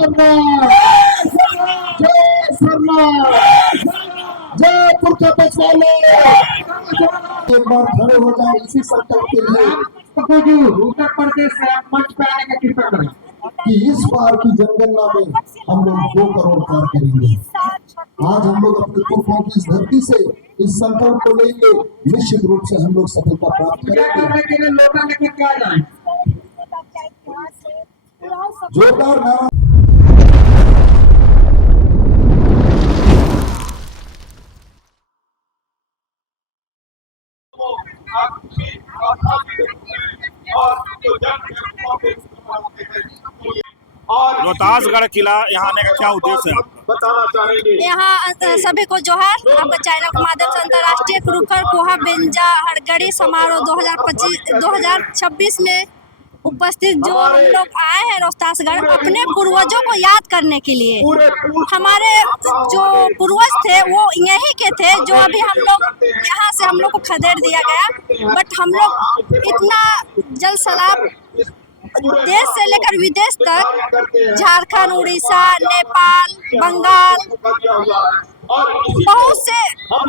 जय पुरखा बचवाले। एक बार खड़े हो जाए इसी संकल्प के लिए उत्तर प्रदेश से आप मंच पे आने का कृपया करें कि इस बार की जनगणना में हम लोग 2 करोड़ पार करेंगे। आज हम लोग अपने पुरखों की इस धरती से इस संकल्प को लेंगे, निश्चित रूप से हम लोग सफलता प्राप्त करेंगे। करने के लिए लोटा लेकर क्या जाए जोरदार नारा। रोहतासगढ़ किला यहाँ आने का क्या उद्देश्य है आपका? बताना चाहेंगे। यहाँ सभी को जोहार। आपका चैनल के माध्यम से अंतर्राष्ट्रीय कुरुखर कोहा बेंजा हड़गड़ी समारोह 2026 में उपस्थित जो हम लोग आए हैं रोहतासगढ़ अपने पूर्वजों को याद करने के लिए। हमारे जो पूर्वज थे वो यहीं के थे, जो अभी हम लोग यहाँ से हम लोग को खदेड़ दिया गया। बट हम लोग इतना जल सैलाब देश से लेकर विदेश तक, झारखंड, उड़ीसा, नेपाल, बंगाल, बहुत से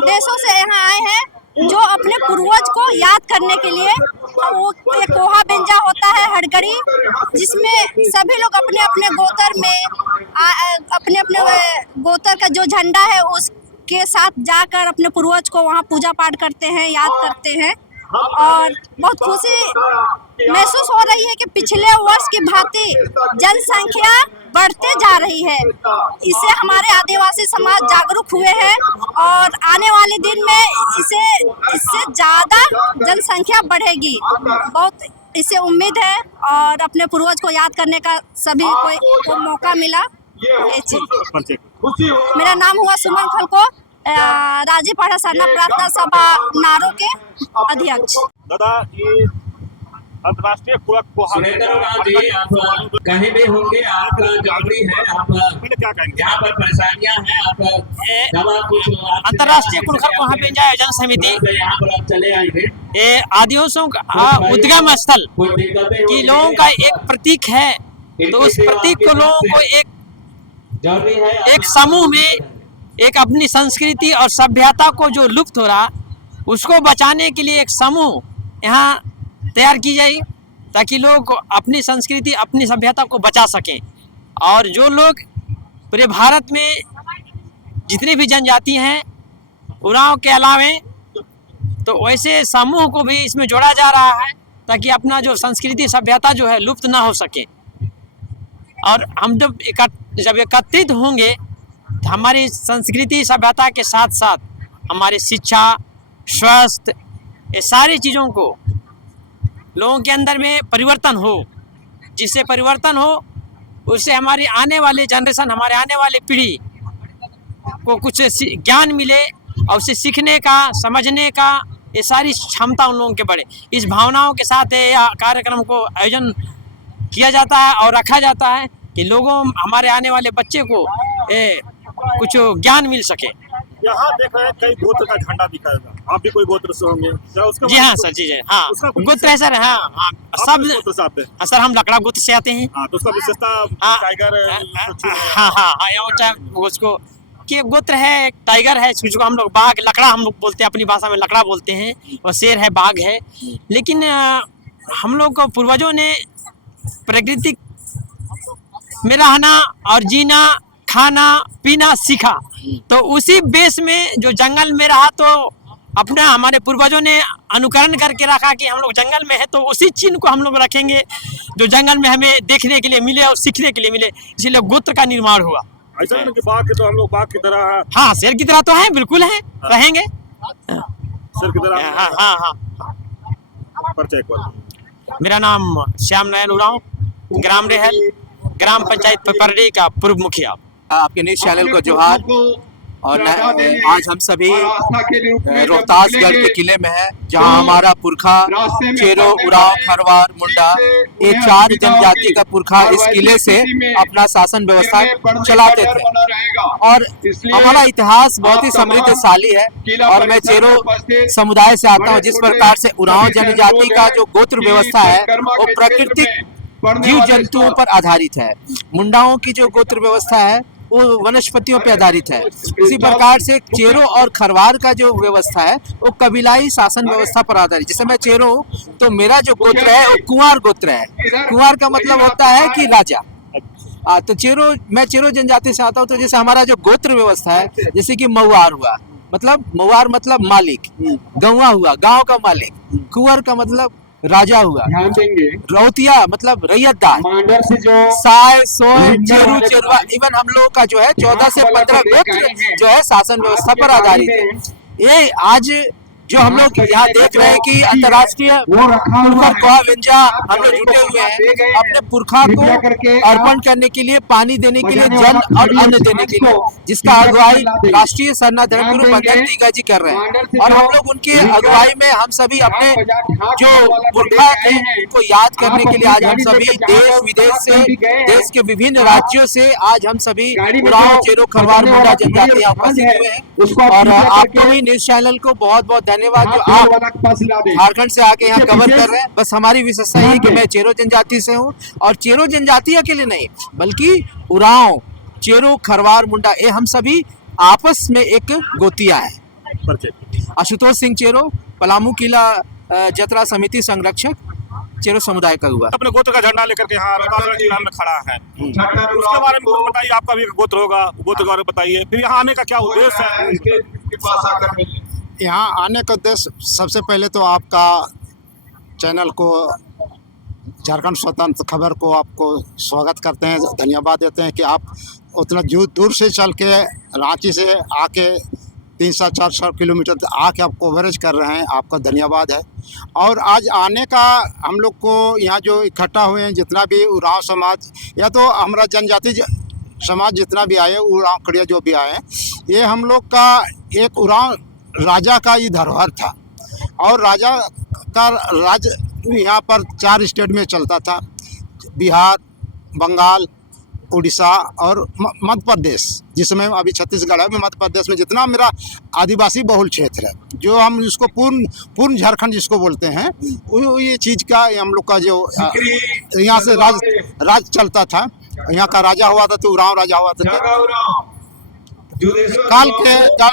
देशों से यहाँ आए हैं जो अपने पूर्वज को याद करने के लिए। वो एक कोहा बेंजा होता है हड़गड़ी, जिसमें सभी लोग अपने अपने गोत्र में अपने अपने गोत्र का जो झंडा है उसके साथ जाकर अपने पूर्वज को वहाँ पूजा पाठ करते हैं, याद करते हैं। और बहुत खुशी महसूस हो रही है कि पिछले वर्ष की भांति जनसंख्या बढ़ते जा रही है। इससे हमारे आदिवासी समाज जागरूक हुए हैं और आने वाले दिन में इससे ज़्यादा जनसंख्या बढ़ेगी, बहुत इससे उम्मीद है। और अपने पूर्वज को याद करने का सभी को मौका मिला। मेरा नाम हुआ सुमन खलको, राजीपाड़ा सरना प्रार्थना सभा नारो के अध्यक्ष। दादा, ये अंतर्राष्ट्रीय कोहा जी, आप कहीं भी होंगे, आप जरूरी है, आप क्या कहेंगे? यहाँ पर परेशानियाँ हैं, आप कुछ अंतर्राष्ट्रीय कुरुखर कोहा बेंजा आयोजन समिति यहाँ पर आप चले आएंगे। ये आदिवासियों का उद्गम स्थल की लोगों का एक प्रतीक है। तो उस प्रतीक को लोगों को एक समूह में एक अपनी संस्कृति और सभ्यता को जो लुप्त हो रहा उसको बचाने के लिए एक समूह यहाँ तैयार की जाए, ताकि लोग अपनी संस्कृति अपनी सभ्यता को बचा सकें। और जो लोग पूरे भारत में जितनी भी जनजाति हैं उरांव के अलावे, तो वैसे समूह को भी इसमें जोड़ा जा रहा है, ताकि अपना जो संस्कृति सभ्यता जो है लुप्त ना हो सके। और हम जब एकत्रित होंगे तो हमारी संस्कृति सभ्यता के साथ साथ हमारी शिक्षा, स्वास्थ्य, ये सारी चीज़ों को लोगों के अंदर में परिवर्तन हो। जिससे परिवर्तन हो उससे हमारी आने वाले जनरेशन, हमारे आने वाले पीढ़ी को कुछ ज्ञान मिले और उसे सीखने का, समझने का, ये सारी क्षमता उन लोगों के बढ़े। इस भावनाओं के साथ यह कार्यक्रम को आयोजन किया जाता है और रखा जाता है कि लोगों, हमारे आने वाले बच्चे को कुछ ज्ञान मिल सके। यहाँ देख रहे हैं कई गोत्र का झंडा दिखाएगा, आप भी कोई गोत्र से होंगे क्या? उसका जी हाँ सर, जी हाँ गोत्र है सर। हाँ हाँ सब सर, हम लकड़ा गोत्र से आते हैं। तो उसका विशेषता टाइगर। हाँ हाँ हाँ, उसको कि गोत्र है, टाइगर है, जिसको हम लोग बाघ, लकड़ा हम लोग बोलते हैं, अपनी भाषा में लकड़ा बोलते हैं, और शेर है, बाघ है। लेकिन हम लोग को पूर्वजों ने प्रकृति में रहना और जीना, खाना पीना सीखा, तो उसी बेस में जो जंगल में रहा, तो अपना हमारे पूर्वजों ने अनुकरण करके रखा कि हम लोग जंगल में है, तो उसी चिन्ह को हम लोग रखेंगे जो जंगल में हमें देखने के लिए मिले और सीखने के लिए मिले। इसीलिए गोत्र का निर्माण हुआ। ऐसा नहीं कि बाघ के तो हम लोग बाघ की तरह है। हाँ, शेर की तरह तो है, बिल्कुल है, रहेंगे शेर की तरह। हाँ हाँ हाँ। परिचय पर मेरा नाम श्याम नयन उरांव, ग्राम रेहल, ग्राम पंचायत पिपरडी का पूर्व मुखिया। आपके न्यूज चैनल को जोहार। और आज हम सभी रोहतासगढ़ के किले में हैं, जहां हमारा पुरखा चेरो, उरांव, खरवार, मुंडा, ये 4 जनजाति का पुरखा इस किले से अपना शासन व्यवस्था चलाते थे। और हमारा इतिहास बहुत ही समृद्धशाली है। और मैं चेरो समुदाय से आता हूं। जिस प्रकार से उरांव जनजाति का जो गोत्र व्यवस्था है वो प्राकृतिक जीव जंतुओं पर आधारित है। मुंडाओं की जो गोत्र व्यवस्था है वो वनस्पतियों पर आधारित है। इसी प्रकार से चेरो और खरवार का जो व्यवस्था है वो कबीलाई शासन व्यवस्था पर आधारित। जैसे मैं चेरो हूँ तो मेरा जो गोत्र है वो कुंवार गोत्र है। कुंवार का मतलब होता है कि राजा। तो मैं चेरो जनजाति से आता हूँ। तो जैसे हमारा जो गोत्र व्यवस्था है, जैसे कि मऊआर हुआ, मऊआर मतलब मालिक, गौवा हुआ गांव का मालिक, कुंवर का मतलब राजा हुआ, ध्यान देंगे रौतिया मतलब रैयतदार, कमांडर से जो साय सोय चेरू चेरुआ, इवन हम लोग का जो है 14 से 15 गोत्र जो है शासन व्यवस्था पर आधारित है। ये आज जो हम लोग यहाँ देख रहे हैं कि अंतर्राष्ट्रीय पुरखा विंजा हम लोग जुटे हुए हैं अपने पुरखा को अर्पण करने के लिए, पानी देने के लिए, जल और अन्न देने के लिए, जिसका अगुवाई राष्ट्रीय सरना धर्मगुरु बंधन तीगा जी कर रहे हैं। और हम लोग उनके अगुवाई में हम सभी अपने जो पुरखा थे उनको याद करने के लिए आज हम सभी देश विदेश से, देश के विभिन्न राज्यों से आज हम सभी उरांव, चेरो, खरवार, मुंडा जनजाति यहाँ उपस्थित हुए हैं। और आपको भी न्यूज चैनल को बहुत बहुत धन्यवाद जो आप झारखंड से आके यहाँ कवर कर रहे हैं। बस हमारी विशेषता ये कि मैं चेरो जनजाति से हूँ और चेरो जनजाति अकेले नहीं बल्कि उरांव, चेरो, खरवार, मुंडा ये हम सभी आपस में एक गोतिया है। आशुतोष सिंह चेरो, पलामू किला जतरा समिति संरक्षक, चेरो समुदाय का हुआ। अपने गोत्र का झंडा लेकर के यहाँ रोहतास जिला में खड़ा है, उसके बारे में कुछ बताइए। आपका भी गोत्र होगा, गोत्र के बारे में बताइए। फिर यहाँ आने का क्या उद्देश्य है? यहाँ आने का उद्देश्य सबसे पहले तो आपका चैनल को, झारखंड स्वतंत्र खबर को आपको स्वागत करते हैं, धन्यवाद देते हैं कि आप उतना दूर से चल के रांची से आके 300-400 किलोमीटर आके आप कवरेज कर रहे हैं, आपका धन्यवाद है। और आज आने का हम लोग को यहाँ जो इकट्ठा हुए हैं, जितना भी उरांव समाज या तो हमारा जनजाति समाज जितना भी आए, उरांव खड़िया जो भी आए, ये हम लोग का एक उरांव राजा का ही धरोहर था। और राजा का राज यहाँ पर 4 स्टेट में चलता था, बिहार, बंगाल, उड़ीसा और मध्य प्रदेश, जिसमें अभी छत्तीसगढ़ है। मध्य प्रदेश में जितना मेरा आदिवासी बहुल क्षेत्र है, जो हम इसको पूर्ण झारखंड जिसको बोलते हैं, ये चीज़ का हम लोग का जो यहाँ से राज चलता था। यहाँ का राजा हुआ था तो उरांव राजा हुआ था। काल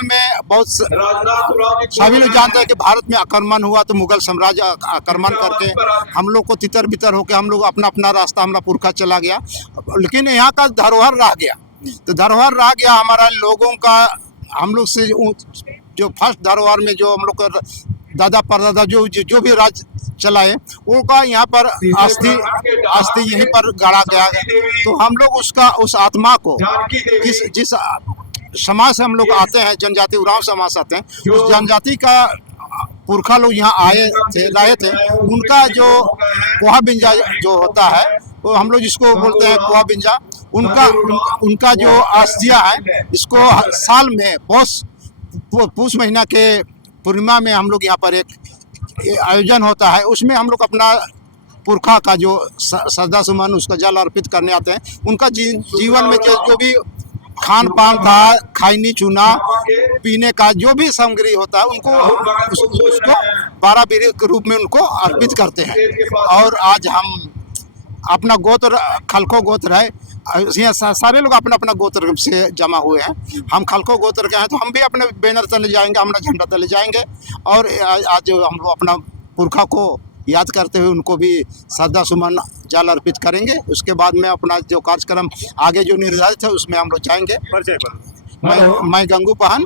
में बहुत सभी लोग जानते हैं कि भारत में आक्रमण हुआ तो मुगल साम्राज्य आक्रमण करके हम लोग को तितर बितर होकर हम लोग अपना रास्ता, हमारा पुरखा चला गया। लेकिन यहाँ का धरोहर रह गया। तो धरोहर रह गया हमारा लोगों का। हम लोग से जो फर्स्ट धरोहर में जो हम लोग का दादा परदादा जो भी राज चलाए, वो का यहाँ पर अस्थि यहीं पर गाड़ा गया। तो हम लोग उस आत्मा को जिस समाज से हम लोग आते हैं, जनजाति उरांव समाज से आते हैं, उस जनजाति का पुरखा लोग यहाँ लाए थे। उनका जो कोहा बिंजा जो होता है, वो हम लोग जिसको बोलते हैं कोहा बिंजा, उनका जो अस्थिया है, इसको साल में पूस महीना के पूर्णिमा में हम लोग यहाँ पर एक आयोजन होता है। उसमें हम लोग अपना पुरखा का जो श्रद्धा सुमन उसका जल अर्पित करने आते हैं। उनका जीवन में जो भी खान पान था, खैनी चूना पीने का जो भी सामग्री होता है, उनको उसको 12 बीरी के रूप में उनको अर्पित करते हैं। और आज हम अपना गोत्र, खलको गोत्र है, यहाँ सारे लोग अपना गोत्र से जमा हुए हैं। हम खलको गोत्र के हैं तो हम भी अपने बैनर तले जाएंगे, अपना झंडा तले जाएंगे। और आज हम लोग अपना पुरखा को याद करते हुए उनको भी श्रद्धा सुमन जल अर्पित करेंगे। उसके बाद में अपना जो कार्यक्रम आगे जो निर्धारित है उसमें हम लोग जाएंगे। मैं गंगू पहन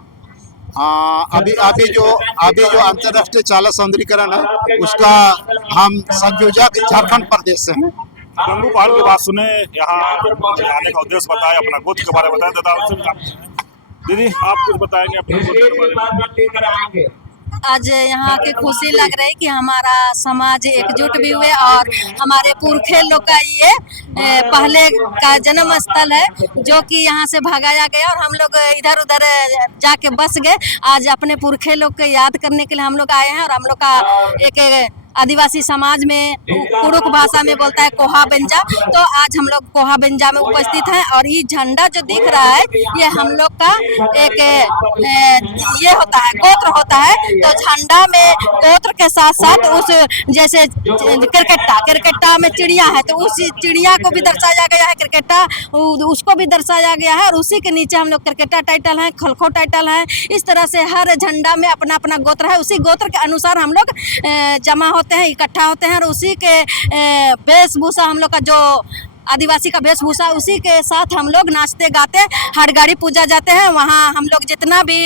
अभी जो अंतर्राष्ट्रीय चाला सौंदर्यीकरण है उसका हम संयोजक झारखंड प्रदेश से हैं। गंगू पहन की बात सुने, यहाँ आने का उद्देश्य बताए, अपना गोत्र के बारे में बताए। दादा दीदी आप कुछ बताएंगे अपने गोत्र के बारे में? आज यहाँ की खुशी लग रही है कि हमारा समाज एकजुट भी हुए और हमारे पुरखे लोग का ये पहले का जन्म स्थल है, जो कि यहाँ से भगाया गया और हम लोग इधर उधर जाके बस गए। आज अपने पुरखे लोग को याद करने के लिए हम लोग आए हैं और हम लोग का एक आदिवासी समाज में कुरुक भाषा में बोलता है कोहा बेंजा। तो आज हम लोग कोहा बेंजा में उपस्थित हैं और ये झंडा जो दिख रहा है ये हम लोग का एक ये होता है, गोत्र होता है। तो झंडा में गोत्र के साथ साथ उस जैसे क्रिकेटा में चिड़िया है तो उस चिड़िया को भी दर्शाया गया है, क्रिकेटा उसको भी दर्शाया गया है और उसी के नीचे हम लोग क्रिकेटा टाइटल है, खलखो टाइटल है। इस तरह से हर झंडा में अपना अपना गोत्र है, उसी गोत्र के अनुसार हम लोग जमा होते हैं, इकट्ठा होते हैं और उसी के वेशभूषा हम लोग का जो आदिवासी का वेशभूषा उसी के साथ हम लोग नाचते गाते हड़गाड़ी पूजा जाते हैं। वहाँ हम लोग जितना भी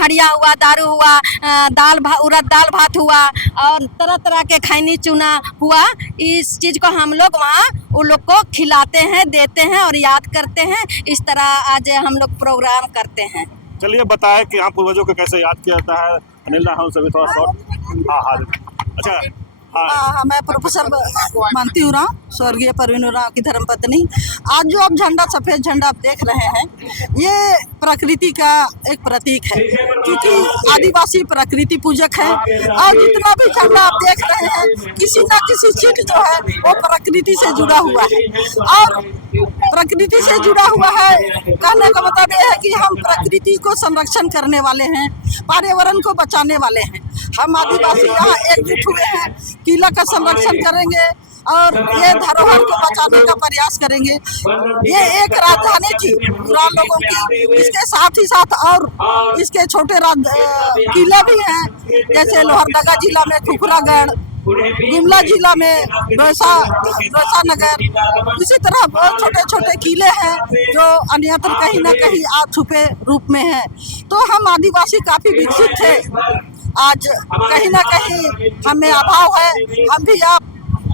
हड़िया हुआ, दारू हुआ, उड़द दाल भात हुआ और तरह तरह के खैनी चूना हुआ, इस चीज़ को हम लोग वहाँ उन लोग को खिलाते हैं, देते हैं और याद करते हैं। इस तरह आज हम लोग प्रोग्राम करते हैं। चलिए बताएं कि यहाँ पूर्वजों को कैसे याद किया जाता है। अनिल हम सभी थोड़ा शॉर्ट। हाँ अच्छा हाँ मैं प्रोफेसर मानती हूँ राव, स्वर्गीय परवीन उरांव की धर्मपत्नी। आज जो आप झंडा, सफ़ेद झंडा आप देख रहे हैं, ये प्रकृति का एक प्रतीक है, क्योंकि आदिवासी प्रकृति पूजक है। और जितना भी झंडा आप देख रहे हैं, किसी न किसी चीज जो है वो प्रकृति से जुड़ा हुआ है। और प्रकृति से जुड़ा हुआ है कहने का मतलब ये है कि हम प्रकृति को संरक्षण करने वाले हैं, पर्यावरण को बचाने वाले हैं। हम आदिवासी यहाँ एकजुट हुए हैं, किला का संरक्षण करेंगे और ये धरोहर को बचाने का प्रयास करेंगे। ये एक राजधानी थी उरांव लोगों की, इसके साथ ही साथ और इसके छोटे किले भी हैं, जैसे लोहरदगा जिला में खुखरागढ़, गुमला जिला में डोसा नगर। इसी तरह बहुत छोटे छोटे किले हैं जो अन्यत्र कहीं न कहीं आज छुपे रूप में हैं। तो हम आदिवासी काफ़ी विकसित थे। आज कहीं ना कहीं हमें अभाव है, हम भी आप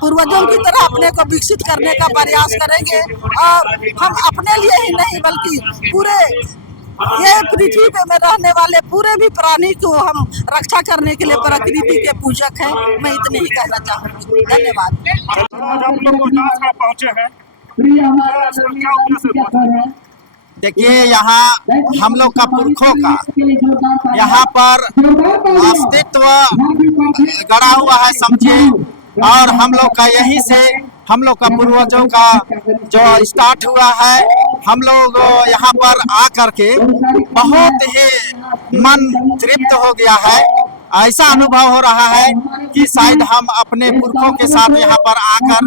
पूर्वजों की तरह अपने को विकसित करने का प्रयास करेंगे और हम अपने लिए ही नहीं बल्कि पूरे ये पृथ्वी पे में रहने वाले पूरे भी प्राणी को हम रक्षा करने के लिए प्रकृति के पूजक हैं। मैं इतने ही कहना चाहूँगी। धन्यवाद। हम लोग पहुँचे हैं। देखिए, यहाँ हम लोग का पुरखों का यहाँ पर अस्तित्व गड़ा हुआ है, समझिए। और हम लोग का यहीं से हम लोग का पूर्वजों का जो स्टार्ट हुआ है, हम लोग यहाँ पर आ करके बहुत ही मन तृप्त हो गया है। ऐसा अनुभव हो रहा है कि शायद हम अपने पुरखों के साथ यहाँ पर आकर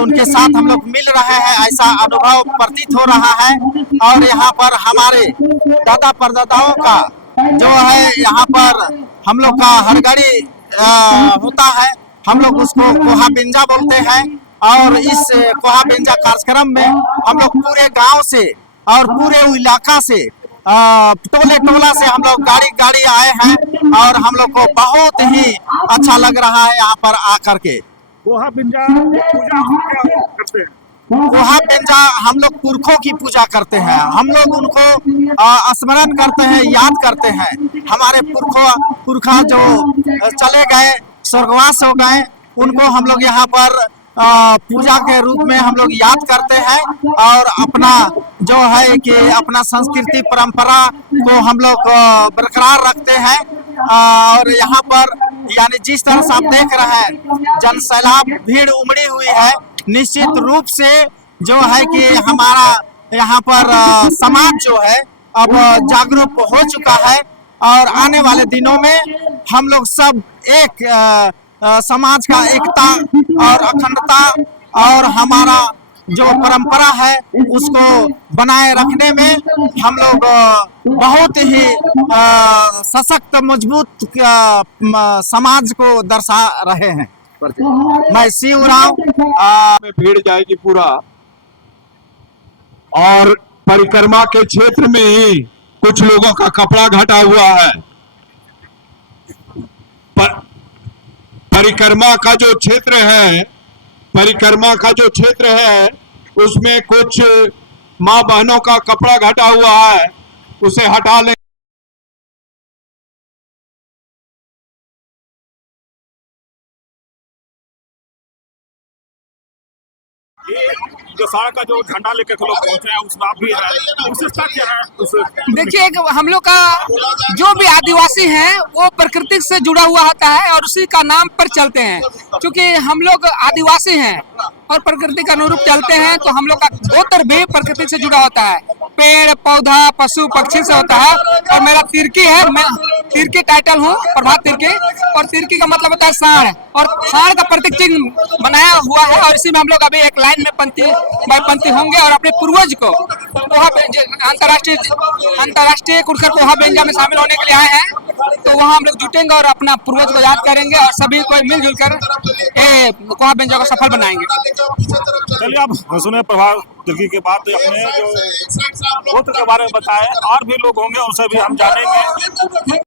उनके साथ हम लोग मिल रहे हैं, ऐसा अनुभव प्रतीत हो रहा है। और यहाँ पर हमारे दादा परदादाओं का जो है यहाँ पर हम लोग का हड़गाड़ी होता है, हम लोग उसको कोहा बेंजा बोलते हैं। और इस कोहा बेंजा कार्यक्रम में हम लोग पूरे गांव से और पूरे इलाका से टोले टोला से हम लोग गाड़ी आए हैं और हम लोग को बहुत ही अच्छा लग रहा है यहाँ पर आकर के। कोहा बेंजा पूजा क्या करते हैं? कोहा बेंजा हम लोग पुरखों की पूजा करते हैं, हम लोग उनको स्मरण करते हैं, याद करते हैं। हमारे पुरखा जो चले गए, स्वर्गवास हो गए, उनको हम लोग यहाँ पर पूजा के रूप में हम लोग याद करते हैं और अपना जो है कि अपना संस्कृति परंपरा को हम लोग बरकरार रखते हैं। और यहाँ पर यानी जिस तरह से आप देख रहे हैं, जनसैलाब भीड़ उमड़ी हुई है। निश्चित रूप से जो है कि हमारा यहाँ पर समाज जो है अब जागरूक हो चुका है और आने वाले दिनों में हम लोग सब एक समाज का एकता और अखंडता और हमारा जो परंपरा है उसको बनाए रखने में हम लोग बहुत ही सशक्त मजबूत समाज को दर्शा रहे हैं। मैं शिव राव में भीड़ जाएगी पूरा, और परिक्रमा के क्षेत्र में ही कुछ लोगों का कपड़ा घटा हुआ है। परिक्रमा का जो क्षेत्र है उसमें कुछ माँ बहनों का कपड़ा घटा हुआ है, उसे हटा लें। ये जो सारा का जो झंडा लेके लोग पहुंचे हैं उसमें आप भी है, विशेषता क्या है उस देखिए हम लोग का जो भी आदिवासी हैं वो प्रकृति से जुड़ा हुआ होता है और उसी का नाम पर चलते हैं। क्योंकि हम लोग आदिवासी हैं और प्रकृति का अनुरूप चलते हैं तो हम लोग का गोत्र भी प्रकृति से जुड़ा होता है, पेड़ पौधा पशु पक्षी से होता है। और मेरा तिर्की है, मैं तिर्की टाइटल हूँ, प्रभात तिर्की, और तिर्की का मतलब होता है सांड, और सांड का प्रतीक चिन्ह बनाया हुआ है। और इसी में हम लोग अभी एक लाइन में पंक्ति बाय पंक्ति होंगे और अपने पूर्वज को अंतर्राष्ट्रीय कुड़खर कोहा बेंजा में शामिल होने के लिए आए हैं, तो वहाँ हम लोग जुटेंगे और अपना पूर्वज को याद करेंगे और सभी को मिलजुल कर कोहा बेंजा को सफल बनाएंगे। चलिए आप सुने प्रभात तिर्की के बाद अपने जो गोत्र के बारे में बताए, और भी लोग होंगे उनसे भी हम जानेंगे।